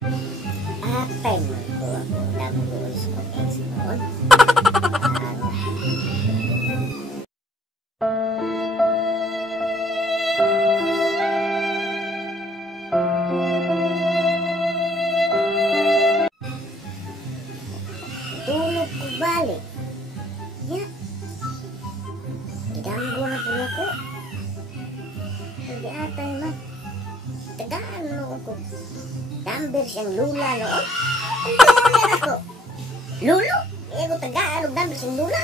Atay man ko ako damgo sa ex noon. Tulog ko balik. Ya. Gidamgo na po ako. Hindi atay man. Tagaan mo ko. Damber siyang lula noon. Lula ako. Lulo? Ego tagaan og damber siyang lula.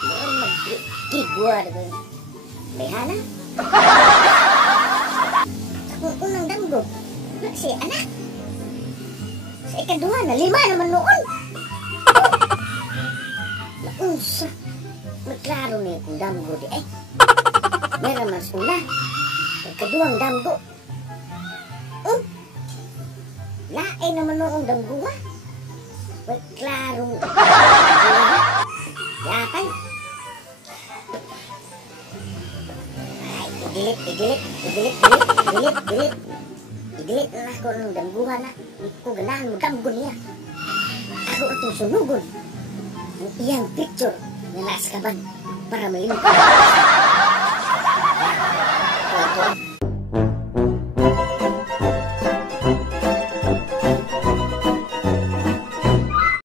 Doon magkigwa na ko. Bayhana? Ako unang damgo. Si anak. Sa ikaduha na 5 naman noon. Naunsa. Magklaro na yung damgo di ay. Meron mas una. Ikaduhang damgo. Lain naman noong damgo ha. Magklarong. Yapay. Ay, idilit. Idilit na ako ng damguha na. Hindi ko ganahan mo damgo niya. Ako itong sunugon. Ang iyang picture na nasa kaban para malimutan.